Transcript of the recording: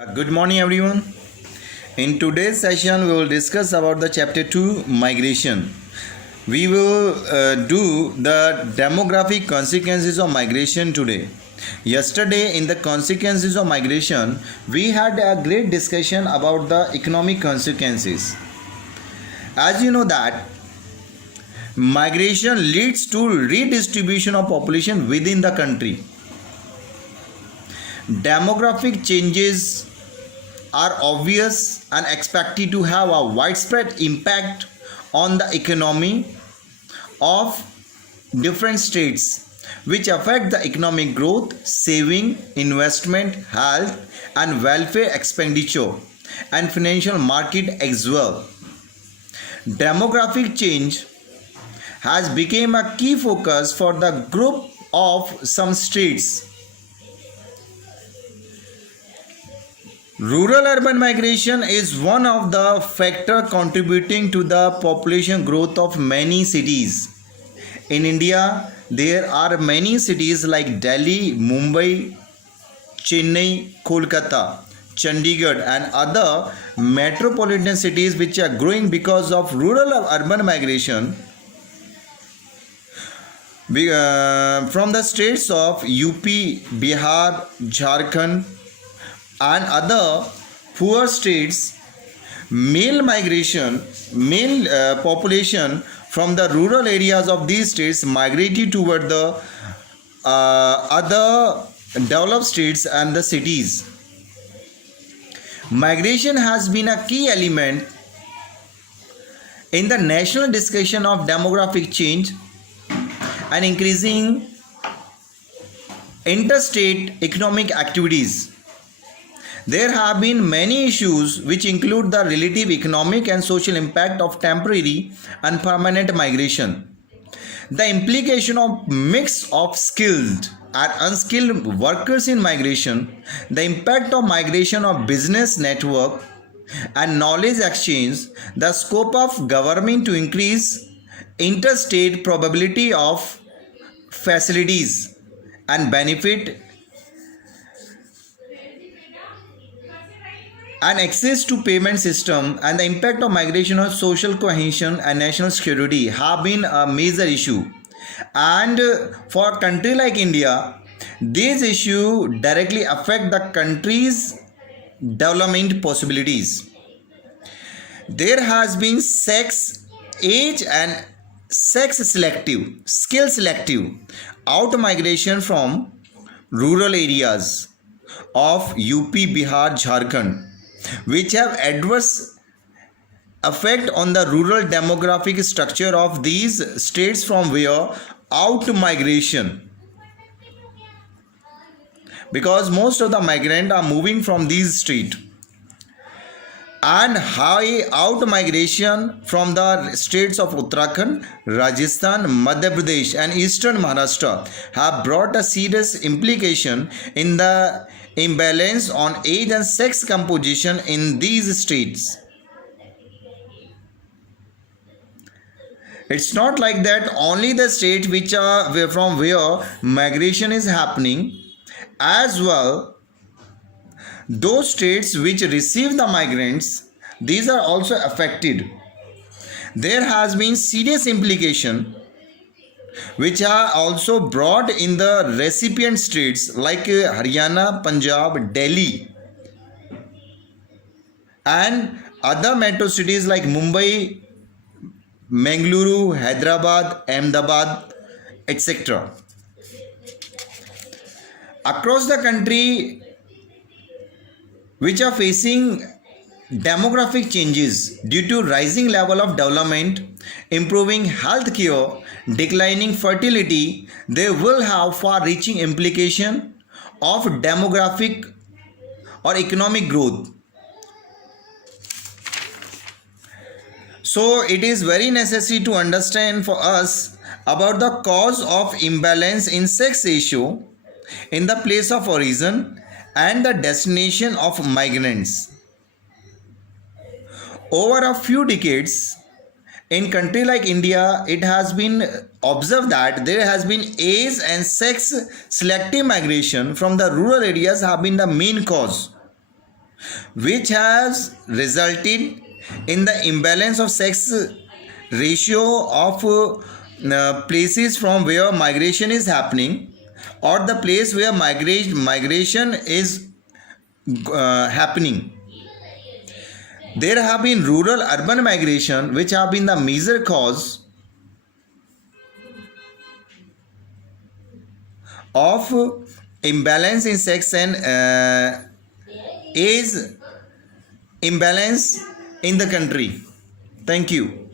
Good morning, everyone. In today's session, we will discuss about the chapter 2 migration. We will do the demographic consequences of migration today. Yesterday, in the consequences of migration, we had a great discussion about the economic consequences. As you know that migration leads to redistribution of population within the country. Demographic changes are obvious and expected to have a widespread impact on the economy of different states, which affect the economic growth, saving, investment, health and welfare expenditure and financial market as well. Demographic change has become a key focus for the group of some states. Rural urban migration is one of the factors contributing to the population growth of many cities. In India, there are many cities like Delhi, Mumbai, Chennai, Kolkata, Chandigarh and other metropolitan cities which are growing because of rural urban migration from the states of UP, Bihar, Jharkhand and other poor states. Male population from the rural areas of these states migrated toward the other developed states and the cities. Migration has been a key element in the national discussion of demographic change and increasing interstate economic activities. There have been many issues which include the relative economic and social impact of temporary and permanent migration, the implication of mix of skilled and unskilled workers in migration, the impact of migration of business network and knowledge exchange, the scope of government to increase interstate probability of facilities and benefit and access to payment system, and the impact of migration on social cohesion and national security have been a major issue. And for a country like India, these issues directly affect the country's development possibilities. There has been sex, age and sex selective, skill selective out migration from rural areas of UP, Bihar, Jharkhand, which have adverse effect on the rural demographic structure of these states from where out migration, because most of the migrants are moving from these states, and high out migration from the states of Uttarakhand, Rajasthan, Madhya Pradesh and eastern Maharashtra have brought a serious implication in the imbalance on age and sex composition in these states. It's not like that only the states which are from where migration is happening, as well those states which receive the migrants, these are also affected. There has been serious implication which are also brought in the recipient states like Haryana, Punjab, Delhi and other metro cities like Mumbai, Mangaluru, Hyderabad, Ahmedabad, etc. Across the country, which are facing demographic changes due to rising level of development, improving health care, declining fertility, they will have far-reaching implication of demographic or economic growth. So it is very necessary to understand for us about the cause of imbalance in sex ratio in the place of origin and the destination of migrants. Over a few decades, in country like India, it has been observed that there has been age and sex selective migration from the rural areas have been the main cause which has resulted in the imbalance of sex ratio of places from where migration is happening, or the place where migration is happening. There have been rural urban migration which have been the major cause of imbalance in sex and age imbalance in the country. Thank you.